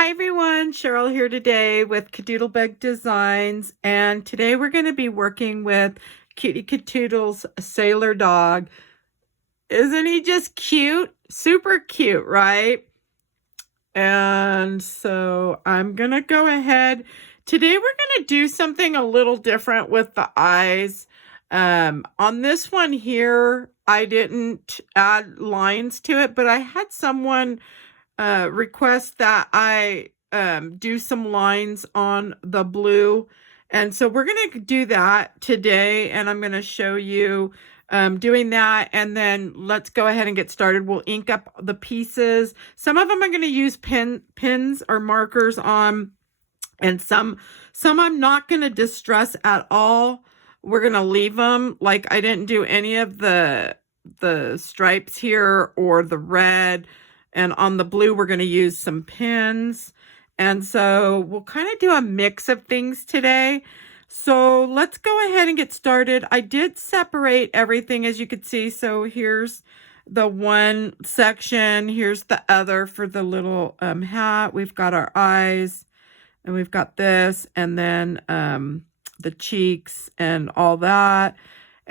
Hi everyone, Cheryl here today with KaDoodle Designs, and today we're going to be working with Cutie KaDoodle's sailor dog. Isn't he just cute? Super cute, right? And so I'm going to go ahead. Today we're going to do something a little different with the eyes. On this one here, I didn't add lines to it, but I had someone request that I do some lines on the blue. And so we're going to do that today, and I'm going to show you doing that, and then let's go ahead and get started. We'll ink up the pieces. Some of them I'm going to use pins or markers on, and some I'm not going to distress at all. We're going to leave them. Like, I didn't do any of the stripes here or the red. And on the blue, we're going to use some pins. And so we'll kind of do a mix of things today. So let's go ahead and get started. I did separate everything, as you could see. So here's the one section. Here's the other for the little hat. We've got our eyes, and we've got this, and then the cheeks and all that.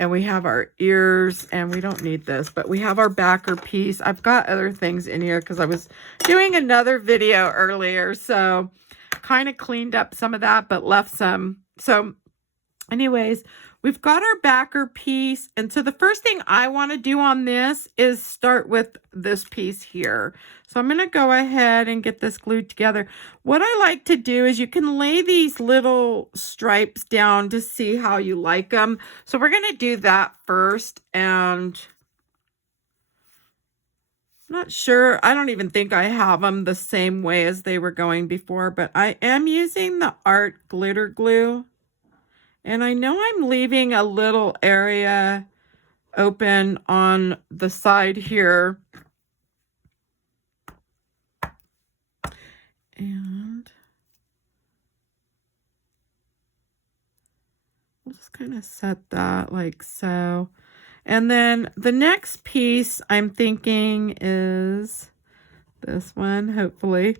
And we have our ears, and we don't need this, but we have our backer piece. I've got other things in here because I was doing another video earlier. So kind of cleaned up some of that, but left some. So anyways, we've got our backer piece. And so the first thing I want to do on this is start with this piece here. So I'm going to go ahead and get this glued together. What I like to do is you can lay these little stripes down to see how you like them. So we're going to do that first. And I'm not sure. I don't even think I have them the same way as they were going before, but I am using the Art Glitter Glue. And I know I'm leaving a little area open on the side here. And we'll just kind of set that like so. And then the next piece I'm thinking is this one, hopefully.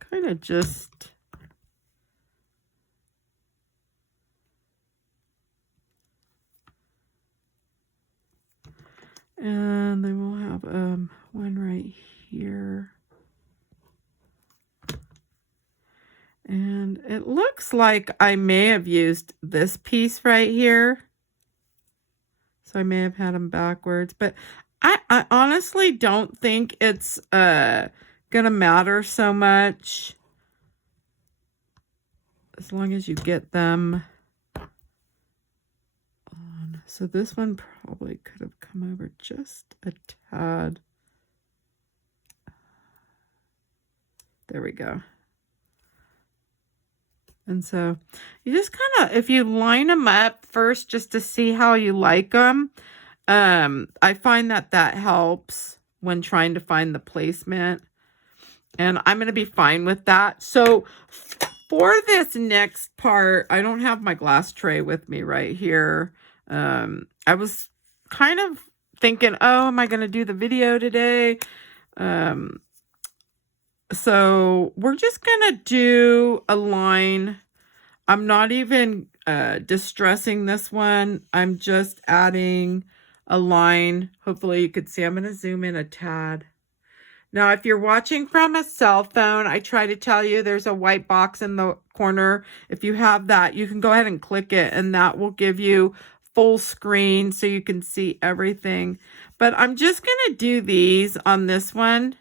Kind of just... And then we'll have one right here. And it looks like I may have used this piece right here. So I may have had them backwards. But I honestly don't think it's going to matter so much. As long as you get them on. So this one probably could have come over just a tad. There we go. And so you just kind of, if you line them up first just to see how you like them, I find that helps when trying to find the placement. And I'm going to be fine with that. So for this next part, I don't have my glass tray with me right here. I was kind of thinking, oh, am I going to do the video today? So we're just going to do a line. I'm not even distressing this one. I'm just adding a line. Hopefully you could see. I'm going to zoom in a tad. Now, if you're watching from a cell phone, I try to tell you there's a white box in the corner. If you have that, you can go ahead and click it, and that will give you full screen so you can see everything. But I'm just going to do these on this one.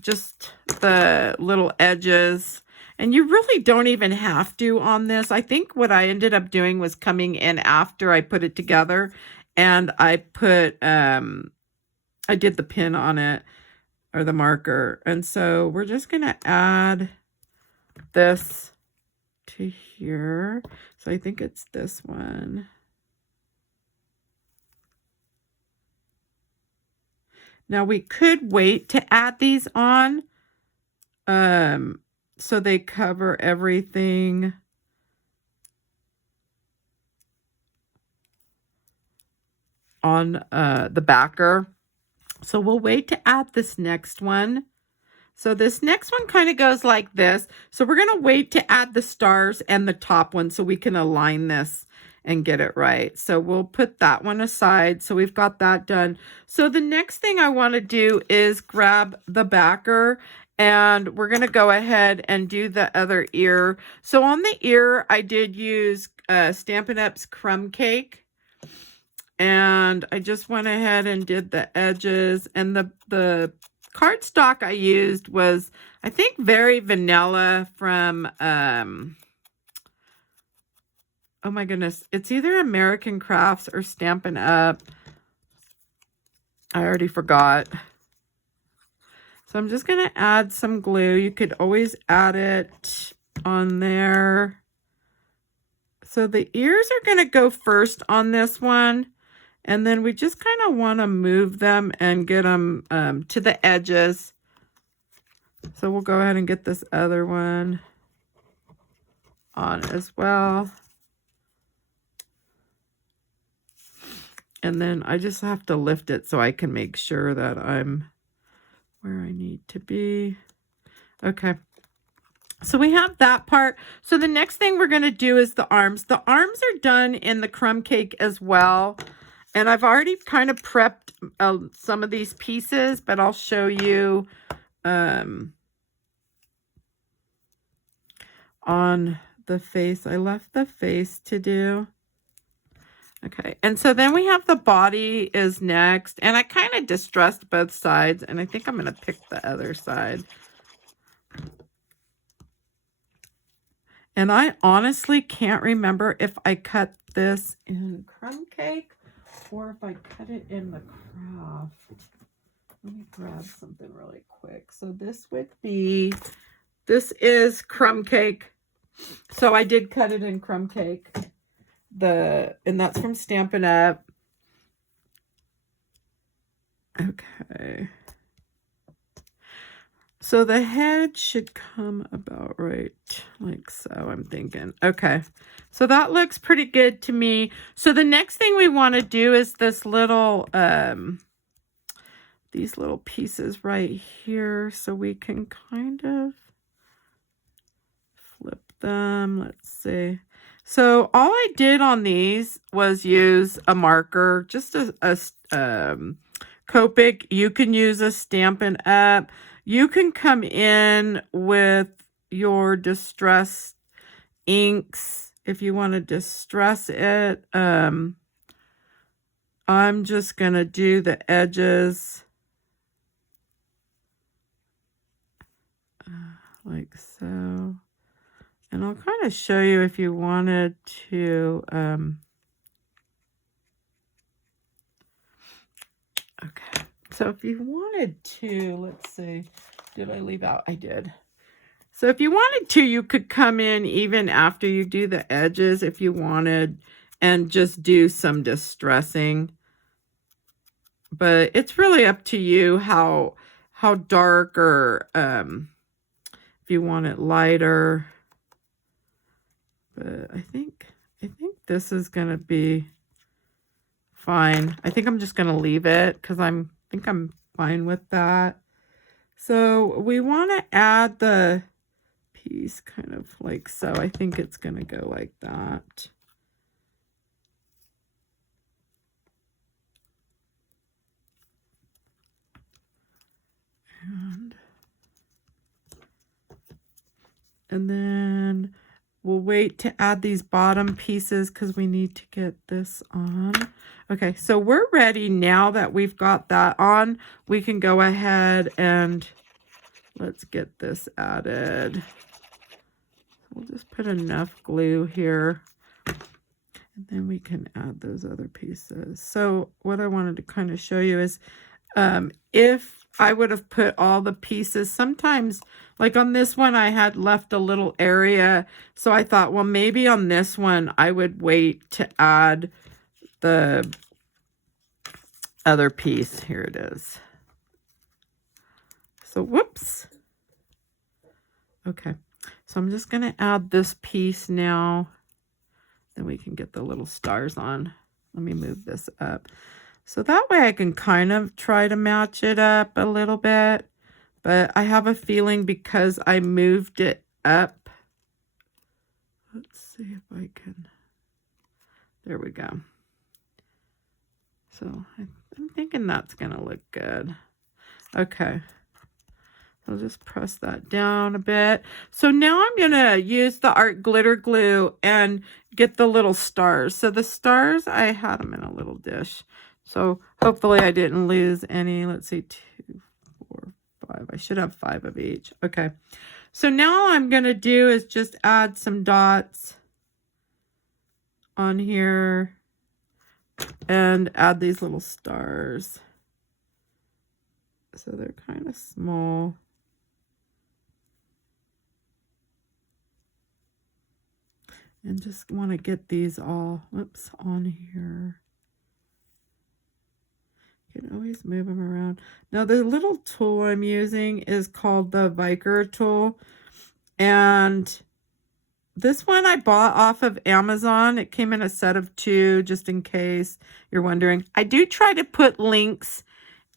Just the little edges. And you really don't even have to on this. I think what I ended up doing was coming in after I put it together. And I put, I did the pin on it, or the marker. And so we're just going to add this to here. So I think it's this one. Now we could wait to add these on, so they cover everything. On the backer. So we'll wait to add this next one. So this next one kind of goes like this. So we're going to wait to add the stars and the top one so we can align this and get it right. So we'll put that one aside. So we've got that done. So the next thing I want to do is grab the backer, and we're going to go ahead and do the other ear. So on the ear, I did use Stampin' Up's Crumb Cake. And I just went ahead and did the edges, and the cardstock I used was, I think, Very Vanilla from, oh my goodness, it's either American Crafts or Stampin' Up. I already forgot. So I'm just going to add some glue. You could always add it on there. So the ears are going to go first on this one. And then we just kind of want to move them and get them to the edges. So we'll go ahead and get this other one on as well. And then I just have to lift it so I can make sure that I'm where I need to be. Okay. So we have that part. So the next thing we're going to do is the arms. The arms are done in the crumb cake as well. And I've already kind of prepped some of these pieces, but I'll show you on the face. I left the face to do. Okay, and so then we have the body is next. And I kind of distressed both sides, and I think I'm going to pick the other side. And I honestly can't remember if I cut this in crumb cake or if I cut it in the craft. Let me grab something really quick. So this is crumb cake. So I did cut it in crumb cake. And that's from Stampin' Up. Okay. So the head should come about right like so, I'm thinking. Okay, so that looks pretty good to me. So the next thing we want to do is this little, these little pieces right here. So we can kind of flip them. Let's see. So all I did on these was use a marker, just a Copic. You can use a Stampin' Up. You can come in with your distress inks if you want to distress it. I'm just going to do the edges like so. And I'll kind of show you if you wanted to. Okay. So if you wanted to, let's see, did I leave out? I did. So if you wanted to, you could come in even after you do the edges if you wanted and just do some distressing. But it's really up to you how dark or if you want it lighter. But I think this is going to be fine. I think I'm just going to leave it because I think I'm fine with that. So we want to add the piece kind of like so. I think it's going to go like that. And then we'll wait to add these bottom pieces because we need to get this on. Okay, so we're ready now that we've got that on. We can go ahead and let's get this added. We'll just put enough glue here. And then we can add those other pieces. So what I wanted to kind of show you is if I would have put all the pieces, sometimes like on this one, I had left a little area. So I thought, well, maybe on this one, I would wait to add the other piece. Here it is. So, whoops. Okay. So I'm just going to add this piece now. Then we can get the little stars on. Let me move this up. So that way I can kind of try to match it up a little bit. But I have a feeling because I moved it up. Let's see if I can. There we go. So I'm thinking that's going to look good. Okay. I'll just press that down a bit. So now I'm going to use the art glitter glue and get the little stars. So the stars, I had them in a little dish. So hopefully I didn't lose any. Let's see, 2, 4, 5. I should have 5 of each. Okay. So now all I'm going to do is just add some dots on here and add these little stars. So they're kind of small. And just want to get these all, whoops, on here. You can always move them around. Now the little tool I'm using is called the Viker tool. And this one I bought off of Amazon. It came in a set of 2, just in case you're wondering. I do try to put links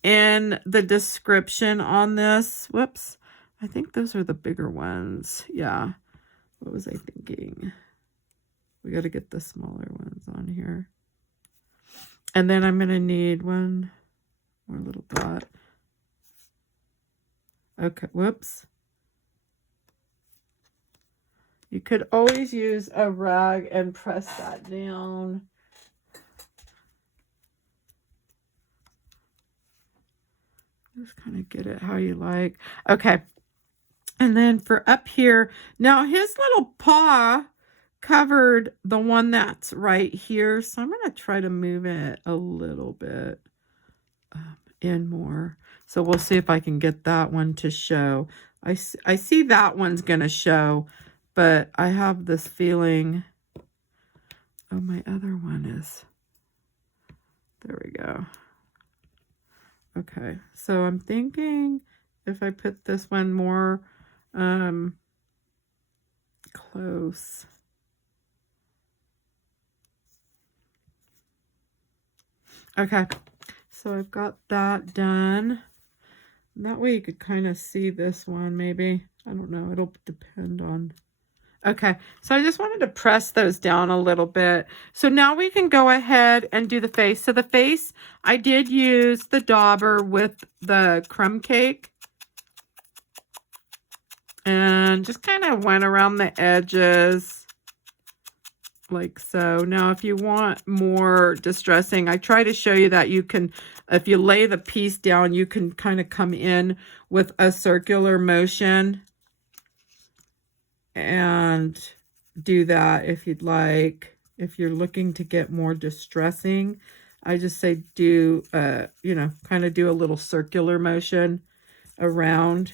in the description on this. Whoops. I think those are the bigger ones. Yeah. What was I thinking? We got to get the smaller ones on here. And then I'm going to need one more little dot. Okay, whoops. You could always use a rag and press that down. Just kind of get it how you like. Okay. And then for up here, now his little paw covered the one that's right here, so I'm going to try to move it a little bit in more. So we'll see if I can get that one to show. I see that one's going to show, but I have this feeling, oh, my other one is, there we go. Okay, so I'm thinking if I put this one more close. Okay, so I've got that done. And that way you could kind of see this one maybe. I don't know. It'll depend on. Okay, so I just wanted to press those down a little bit. So now we can go ahead and do the face. So the face, I did use the dauber with the crumb cake. And just kind of went around the edges. Like so. Now if you want more distressing, I try to show you that you can, if you lay the piece down, you can kind of come in with a circular motion and do that if you'd like. If you're looking to get more distressing, I just say do you know, kind of do a little circular motion around.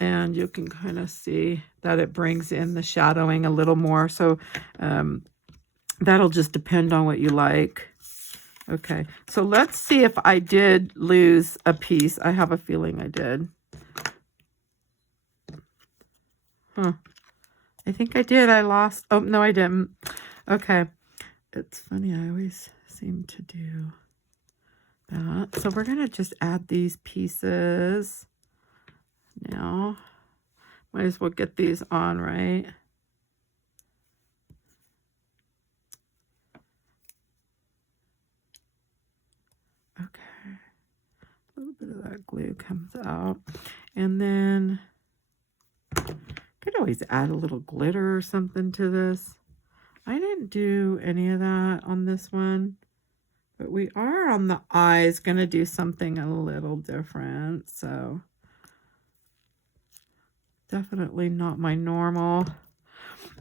And you can kind of see that it brings in the shadowing a little more. So that'll just depend on what you like. Okay, so let's see if I did lose a piece. I have a feeling I did. Huh. I think I did. I lost. Oh, no, I didn't. Okay. It's funny. I always seem to do that. So we're going to just add these pieces. Now, might as well get these on, right? Okay. A little bit of that glue comes out. And then, could always add a little glitter or something to this. I didn't do any of that on this one. But we are on the eyes going to do something a little different, so definitely not my normal.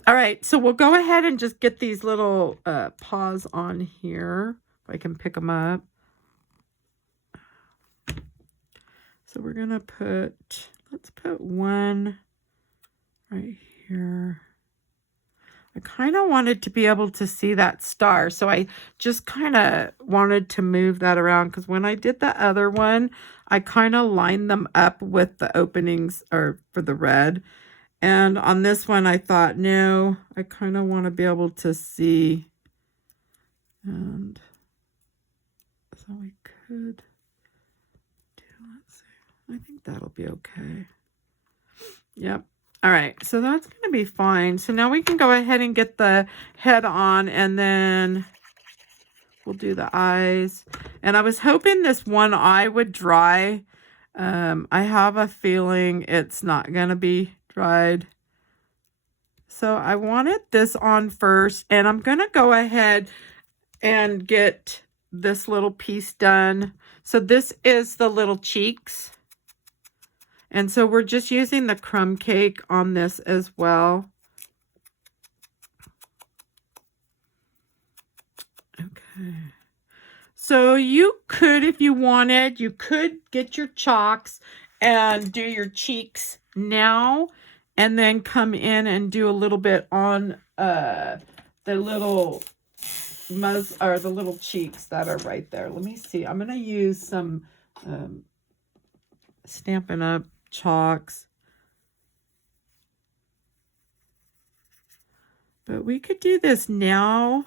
All right, so we'll go ahead and just get these little paws on here, if I can pick them up. So we're going to put, let's put one right here. I kind of wanted to be able to see that star, so I just kind of wanted to move that around, because when I did the other one, I kind of lined them up with the openings or for the red. And on this one, I thought, no, I kind of want to be able to see. And we could do, let's see, I think that'll be okay. Yep. All right, so that's going to be fine. So now we can go ahead and get the head on, and then we'll do the eyes. And I was hoping this one eye would dry. I have a feeling it's not going to be dried. So I wanted this on first, and I'm going to go ahead and get this little piece done. So this is the little cheeks. And so we're just using the crumb cake on this as well. Okay. So you could, if you wanted, you could get your chalks and do your cheeks now, and then come in and do a little bit on the little the little cheeks that are right there. Let me see. I'm going to use some Stampin' Up! Chalks. But we could do this now,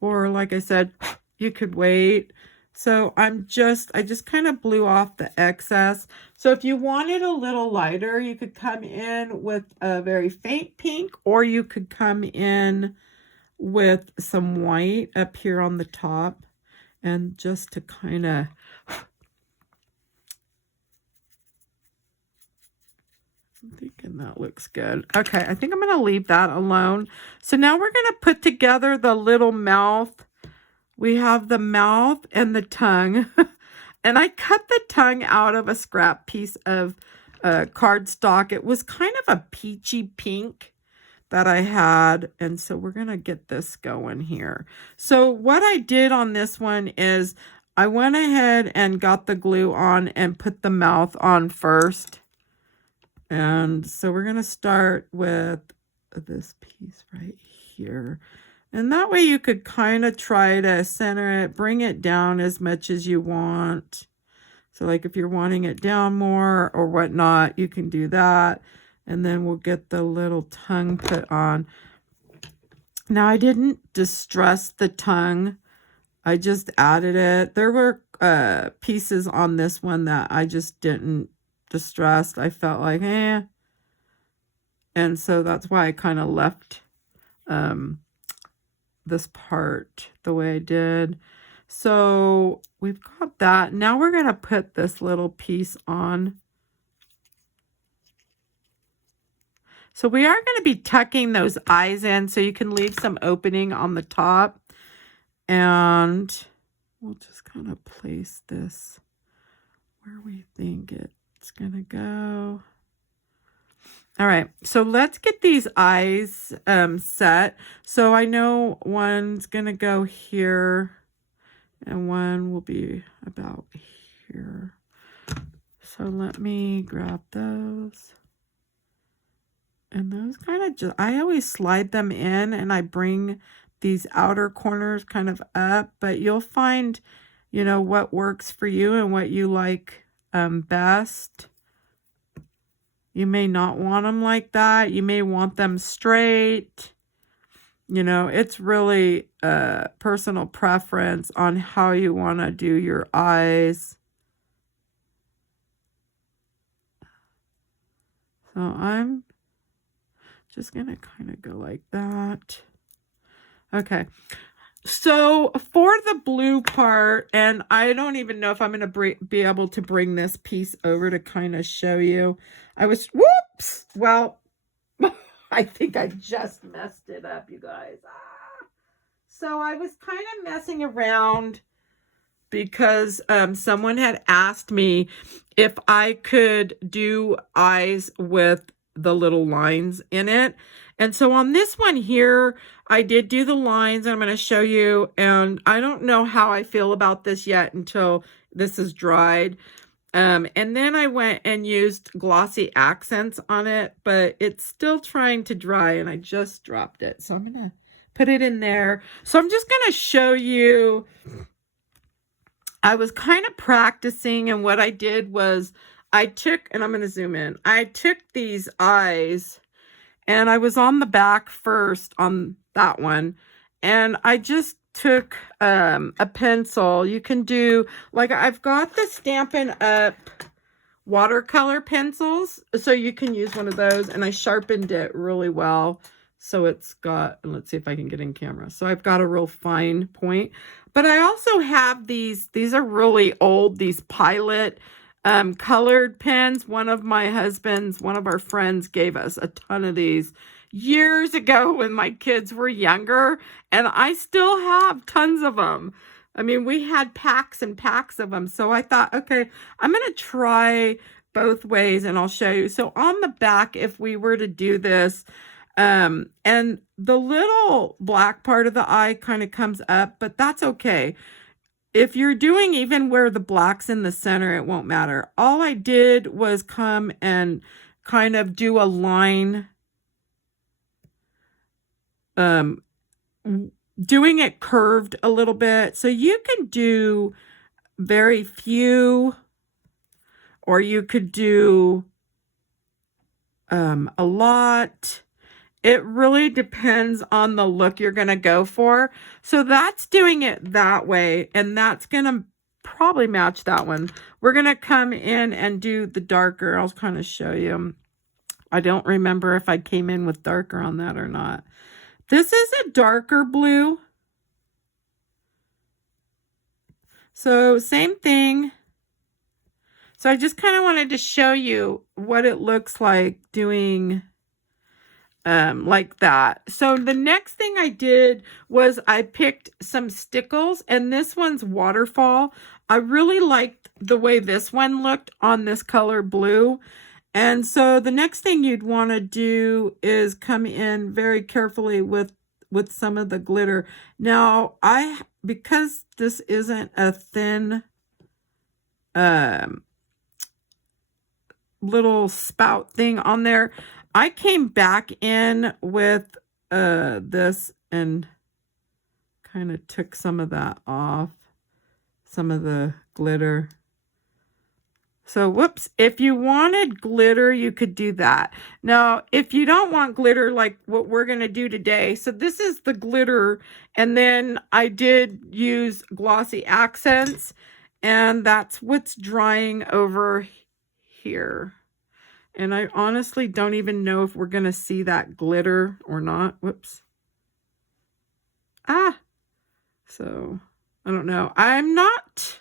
or like I said, you could wait. So I just kind of blew off the excess. So if you wanted a little lighter, you could come in with a very faint pink, or you could come in with some white up here on the top, and just to kind of I'm thinking that looks good. Okay, I think I'm going to leave that alone. So now we're going to put together the little mouth. We have the mouth and the tongue. And I cut the tongue out of a scrap piece of cardstock. It was kind of a peachy pink that I had. And so we're going to get this going here. So what I did on this one is I went ahead and got the glue on and put the mouth on first. And so we're going to start with this piece right here. And that way you could kind of try to center it, bring it down as much as you want. So like if you're wanting it down more or whatnot, you can do that. And then we'll get the little tongue put on. Now I didn't distress the tongue. I just added it. There were pieces on this one that I just didn't distressed. I felt like, and so that's why I kind of left this part the way I did. So we've got that. Now we're going to put this little piece on. So we are going to be tucking those eyes in, so you can leave some opening on the top. And we'll just kind of place this where we think it's going to go. All right, so let's get these eyes set. So I know one's going to go here, and one will be about here. So let me grab those. And those kind of just, I always slide them in, and I bring these outer corners kind of up, but you'll find, you know, what works for you and what you like best. You may not want them like that. You may want them straight. You know, it's really personal preference on how you want to do your eyes. So I'm just going to kind of go like that. Okay. So for the blue part, and I don't even know if I'm going to be able to bring this piece over to kind of show you. Whoops! Well, I think I just messed it up, you guys. So I was kind of messing around because someone had asked me if I could do eyes with the little lines in it. And so on this one here, I did do the lines. I'm going to show you, and I don't know how I feel about this yet until this is dried. And then I went and used glossy accents on it, but it's still trying to dry, and I just dropped it. So I'm going to put it in there. So I'm just going to show you. I was kind of practicing, and what I did was I took, and I'm going to zoom in. I took these eyes, and I was on the back first on that one, and I just took a pencil. You can do, like, I've got the Stampin' Up watercolor pencils, so you can use one of those, and I sharpened it really well. So it's got, let's see if I can get in camera. So I've got a real fine point. But I also have these are really old, these Pilot colored pens. One of our friends gave us a ton of these years ago when my kids were younger, and I still have tons of them. I mean, we had packs and packs of them. So I thought, okay, I'm going to try both ways and I'll show you. So on the back, if we were to do this, and the little black part of the eye kind of comes up, but that's okay. If you're doing even where the black's in the center, it won't matter. All I did was come and kind of do a line, doing it curved a little bit. So you can do very few, or you could do a lot. It really depends on the look you're going to go for. So that's doing it that way, and that's going to probably match that one. We're going to come in and do the darker. I'll kind of show you. I don't remember if I came in with darker on that or not. This is a darker blue. So same thing. So I just kind of wanted to show you what it looks like doing like that. So the next thing I did was I picked some Stickles, and this one's waterfall. I really liked the way this one looked on this color blue. And so the next thing you'd want to do is come in very carefully with some of the glitter. Now, because this isn't a thin little spout thing on there, I came back in with this and kind of took some of that off, some of the glitter. So, whoops, if you wanted glitter, you could do that. Now, if you don't want glitter like what we're going to do today, so this is the glitter, and then I did use glossy accents, and that's what's drying over here. And I honestly don't even know if we're going to see that glitter or not. Whoops. So, I don't know. I'm not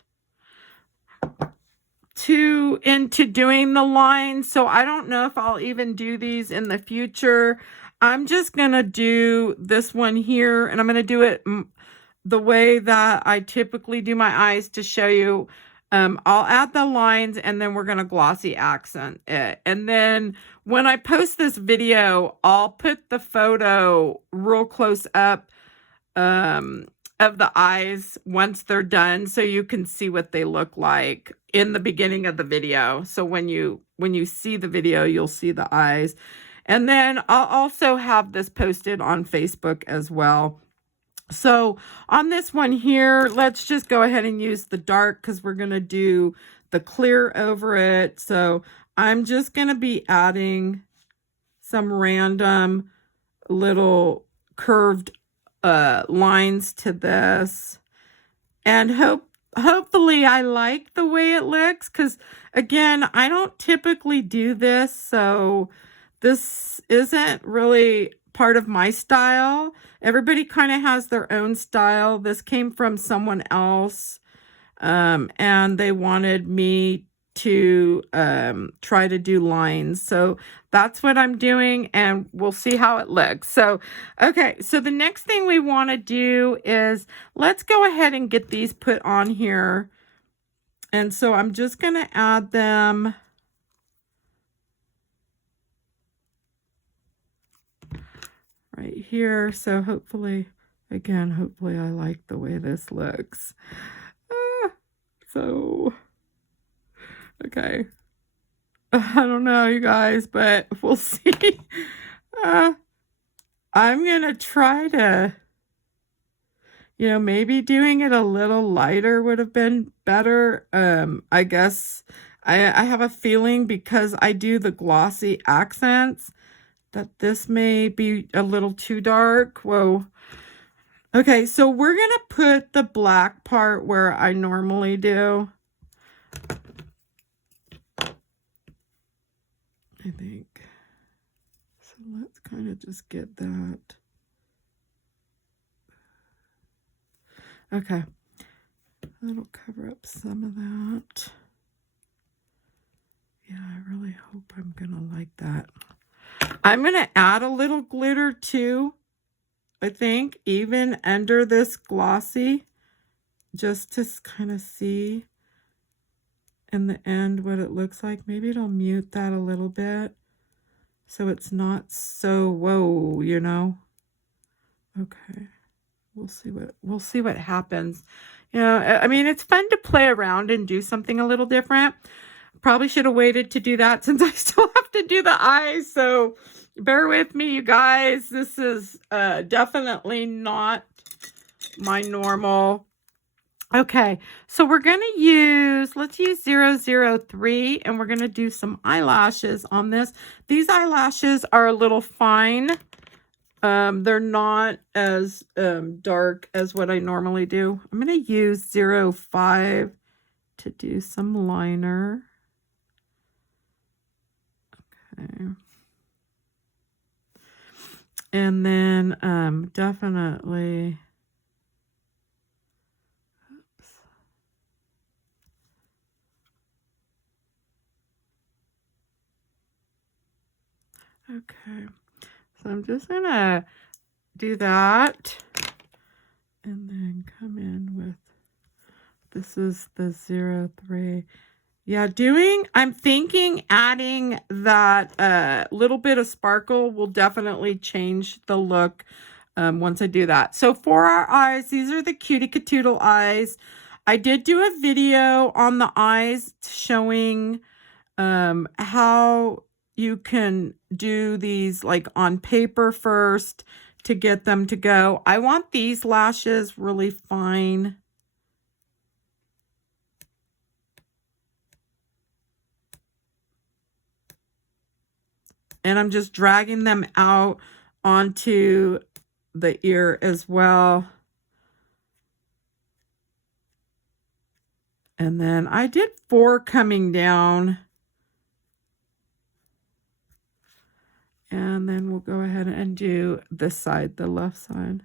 too into doing the lines, so I don't know if I'll even do these in the future. I'm just going to do this one here, and I'm going to do it the way that I typically do my eyes to show you. I'll add the lines, and then we're going to glossy accent it. And then when I post this video, I'll put the photo real close up of the eyes once they're done, so you can see what they look like in the beginning of the video. So when you see the video, you'll see the eyes. And then I'll also have this posted on Facebook as well. So on this one here, let's just go ahead and use the dark because we're going to do the clear over it. So I'm just going to be adding some random little curved lines to this. And hopefully I like the way it looks, because again, I don't typically do this. So this isn't really part of my style. Everybody kind of has their own style. This came from someone else, and they wanted me to try to do lines. So that's what I'm doing, and we'll see how it looks. So, okay, so the next thing we want to do is let's go ahead and get these put on here. And so I'm just going to add them right here. So hopefully I like the way this looks. So, okay. I don't know, you guys, but we'll see. I'm going to try to, maybe doing it a little lighter would have been better. I guess I have a feeling because I do the glossy accents that this may be a little too dark. Whoa. Okay, so we're going to put the black part where I normally do. I think. So let's kind of just get that. Okay. That'll cover up some of that. Yeah, I really hope I'm going to like that. I'm going to add a little glitter too, I think, even under this glossy, just to kind of see in the end what it looks like. Maybe it'll mute that a little bit so it's not so whoa, you know. Okay. We'll see what happens. You know, I mean, it's fun to play around and do something a little different. Probably should have waited to do that since I still have to do the eyes. So bear with me, you guys. This is definitely not my normal. Okay, so we're going to use, let's use 003, and we're going to do some eyelashes on this. These eyelashes are a little fine. They're not as dark as what I normally do. I'm going to use 05 to do some liner. Okay. And then definitely... Okay, so I'm just going to do that and then come in with, this is the 03. Yeah, I'm thinking adding that little bit of sparkle will definitely change the look once I do that. So for our eyes, these are the Cutie KaDoodle eyes. I did do a video on the eyes showing how you can do these like on paper first to get them to go. I want these lashes really fine. And I'm just dragging them out onto the ear as well. And then I did 4 coming down. And then we'll go ahead and do this side, the left side.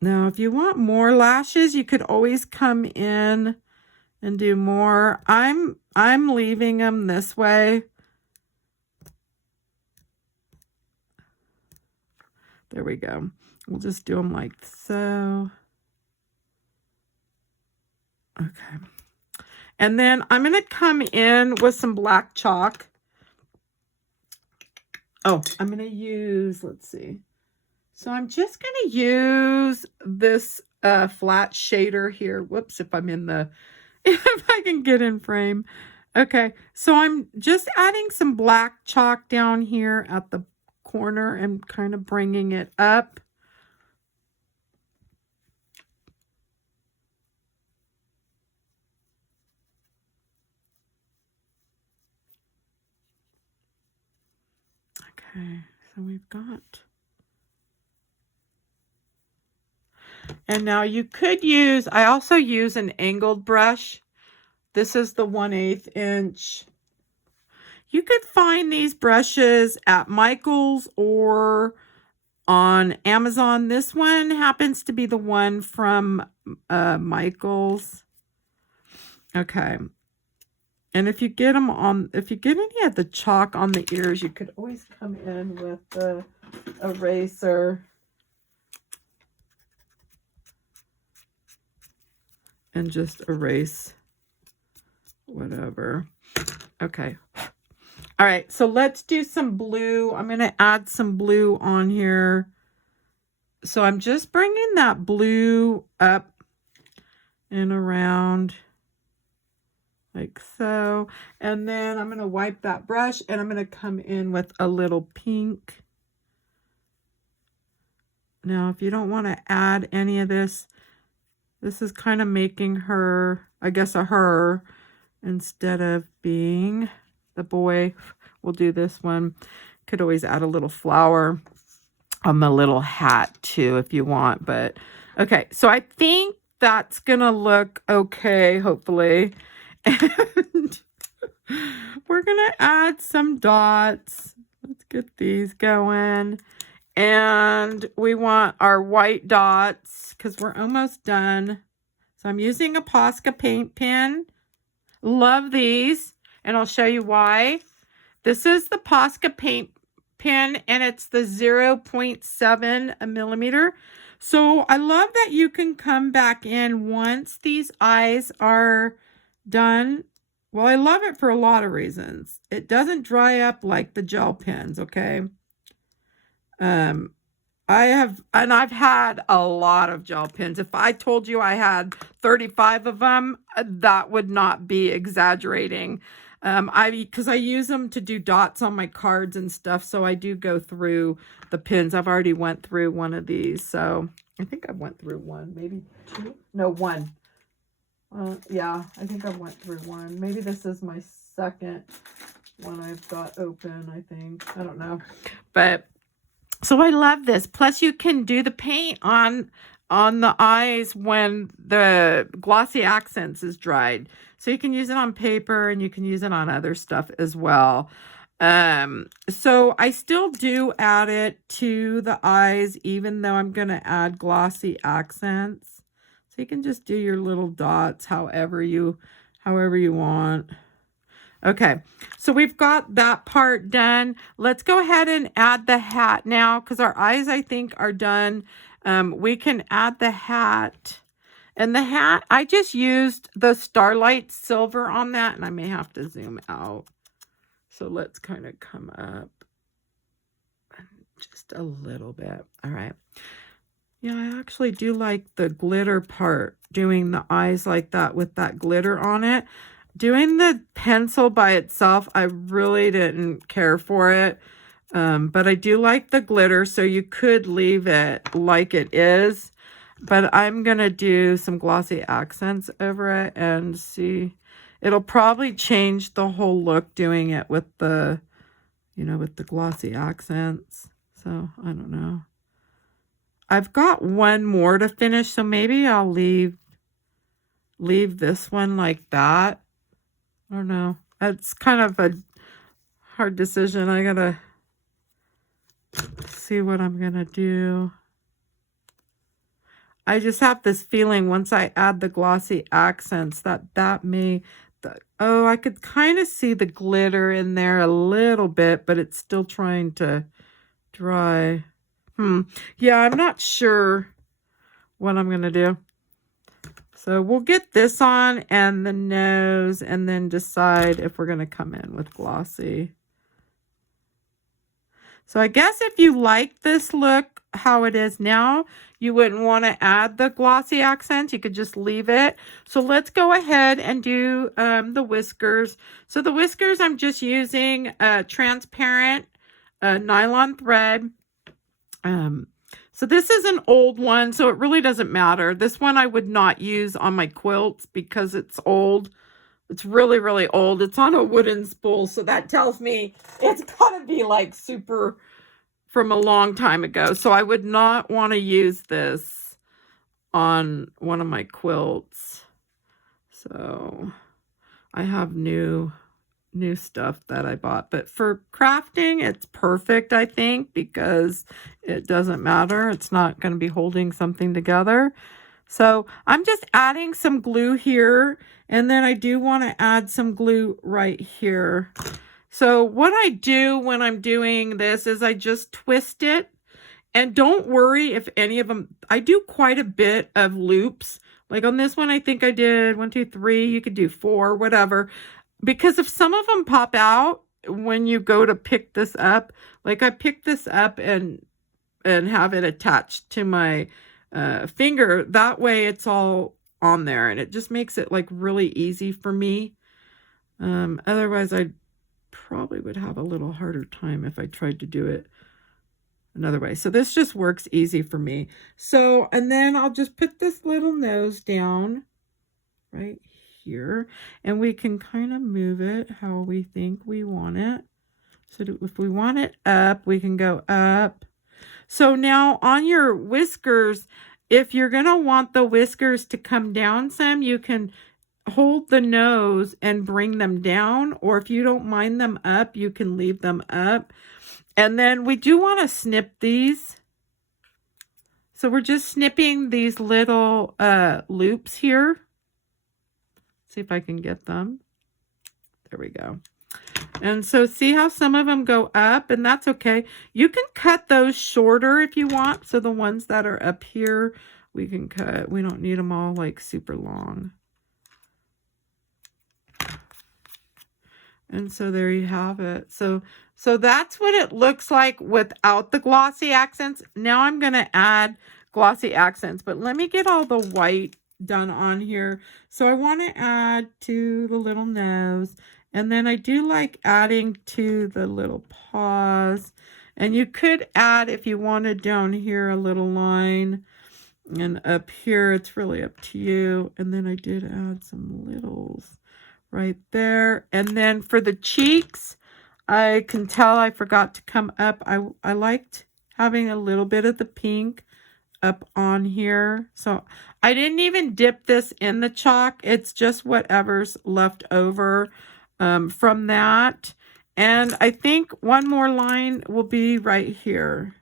Now, if you want more lashes, you could always come in and do more. I'm leaving them this way. There we go. We'll just do them like so. Okay. And then I'm going to come in with some black chalk. Oh, I'm going to use, let's see. So I'm just going to use this flat shader here. Whoops, if I'm in the, if I can get in frame. Okay, so I'm just adding some black chalk down here at the corner and kind of bringing it up. Okay, so we've got, and now you could use, I also use an angled brush. This is the 1/8 inch. You could find these brushes at Michael's or on Amazon. This one happens to be the one from Michael's. Okay. And if you get them on, if you get any of the chalk on the ears, you could always come in with the eraser and just erase whatever. Okay. All right, so let's do some blue. I'm going to add some blue on here. So I'm just bringing that blue up and around like so. And then I'm going to wipe that brush and I'm going to come in with a little pink. Now, if you don't want to add any of this, this is kind of making her, I guess, a her instead of being the boy. We'll do this one. Could always add a little flower on the little hat too if you want. But okay, so I think that's gonna look okay, hopefully. And we're gonna add some dots. Let's get these going. And we want our white dots because we're almost done. So I'm using a Posca paint pen. Love these, and I'll show you why. This is the Posca paint pen, and it's the 0.7 millimeter. So I love that you can come back in once these eyes are done. Well, I love it for a lot of reasons. It doesn't dry up like the gel pens, okay? I've had a lot of gel pens. If I told you I had 35 of them, that would not be exaggerating. Because I use them to do dots on my cards and stuff, so I do go through the pens. I've already went through one of these, so I think I went through one, maybe two, no, one. Yeah, I think I went through one. Maybe this is my second one I've got open, I think. I don't know. But so I love this. Plus you can do the paint on the eyes when the glossy accents is dried. So you can use it on paper and you can use it on other stuff as well. So I still do add it to the eyes, even though I'm going to add glossy accents. So you can just do your little dots however you want. Okay, so we've got that part done. Let's go ahead and add the hat now because our eyes, I think, are done. We can add the hat. And the hat, I just used the Starlight Silver on that, and I may have to zoom out. So let's kind of come up just a little bit. All right. Yeah, I actually do like the glitter part, doing the eyes like that with that glitter on it. Doing the pencil by itself, I really didn't care for it. But I do like the glitter, so you could leave it like it is. But I'm going to do some glossy accents over it and see. It'll probably change the whole look doing it with the, with the glossy accents. So, I don't know. I've got one more to finish, so maybe I'll leave this one like that. I don't know. It's kind of a hard decision. I gotta see what I'm gonna do. I just have this feeling once I add the glossy accents that may... Oh, I could kind of see the glitter in there a little bit, but it's still trying to dry. Yeah, I'm not sure what I'm gonna do. So we'll get this on and the nose and then decide if we're going to come in with glossy. So I guess if you like this look, how it is now, you wouldn't want to add the glossy accents. You could just leave it. So let's go ahead and do the whiskers. So the whiskers, I'm just using a transparent nylon thread. So this is an old one, so it really doesn't matter. This one I would not use on my quilts because it's old. It's really, really old. It's on a wooden spool, so that tells me it's got to be like super from a long time ago. So I would not want to use this on one of my quilts. So I have new stuff that I bought, but for crafting it's perfect, I think, because it doesn't matter. It's not going to be holding something together. So I'm just adding some glue here, and then I do want to add some glue right here. So what I do when I'm doing this is I just twist it, and don't worry if any of them, I do quite a bit of loops. Like on this one, I think I did 1, 2, 3, you could do 4, whatever. Because if some of them pop out when you go to pick this up, like I pick this up and have it attached to my finger, that way it's all on there and it just makes it like really easy for me. Otherwise I probably would have a little harder time if I tried to do it another way. So this just works easy for me. So, and then I'll just put this little nose down right here, and we can kind of move it how we think we want it. So if we want it up, we can go up. So now on your whiskers, if you're going to want the whiskers to come down some, you can hold the nose and bring them down. Or if you don't mind them up, you can leave them up. And then we do want to snip these. So we're just snipping these little loops here. See if I can get them. There we go. And so see how some of them go up, and that's okay. You can cut those shorter if you want. So the ones that are up here, we can cut. We don't need them all like super long. And so there you have it. So that's what it looks like without the glossy accents. Now I'm going to add glossy accents, but let me get all the white done on here. So I want to add to the little nose. And then I do like adding to the little paws. And you could add, if you wanted, down here a little line. And up here, it's really up to you. And then I did add some littles right there. And then for the cheeks, I can tell I forgot to come up. I liked having a little bit of the pink up on here. So I didn't even dip this in the chalk. It's just whatever's left over from that. And I think one more line will be right here.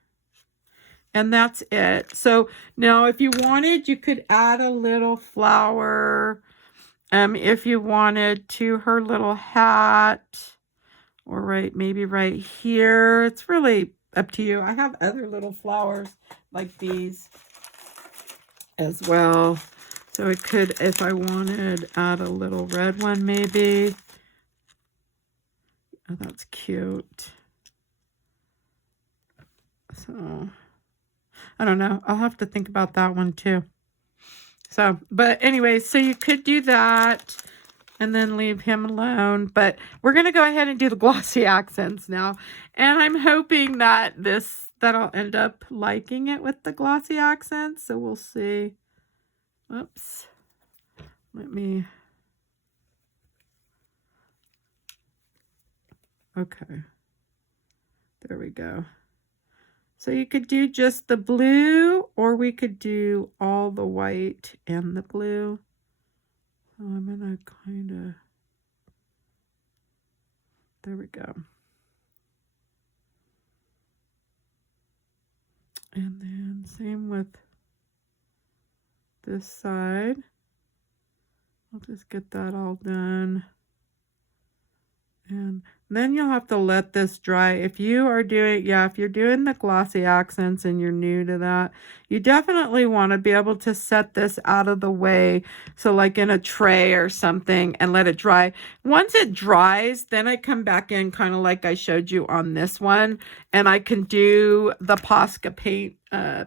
And that's it. So now if you wanted, you could add a little flower. If you wanted to her little hat, or maybe right here. It's really up to you. I have other little flowers like these as well. So I could, if I wanted, add a little red one maybe. Oh, that's cute. So, I don't know. I'll have to think about that one too. So, but anyway, so you could do that and then leave him alone. But we're going to go ahead and do the glossy accents now. And I'm hoping that I'll end up liking it with the glossy accents. So we'll see. Oops. Okay. There we go. So you could do just the blue, or we could do all the white and the blue. So I'm going to kind of, there we go. And then same with this side. I'll just get that all done. And then you'll have to let this dry. If you're doing the glossy accents and you're new to that, you definitely want to be able to set this out of the way. So like in a tray or something, and let it dry. Once it dries, then I come back in kind of like I showed you on this one. And I can do the Posca paint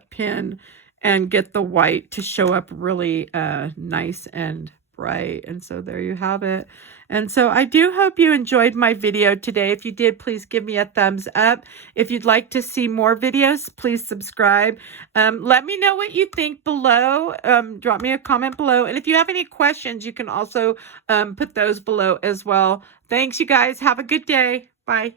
pen and get the white to show up really nice and bright. And so there you have it. And so I do hope you enjoyed my video today. If you did, please give me a thumbs up. If you'd like to see more videos, please subscribe. Let me know what you think below. Drop me a comment below. And if you have any questions, you can also put those below as well. Thanks, you guys. Have a good day. Bye.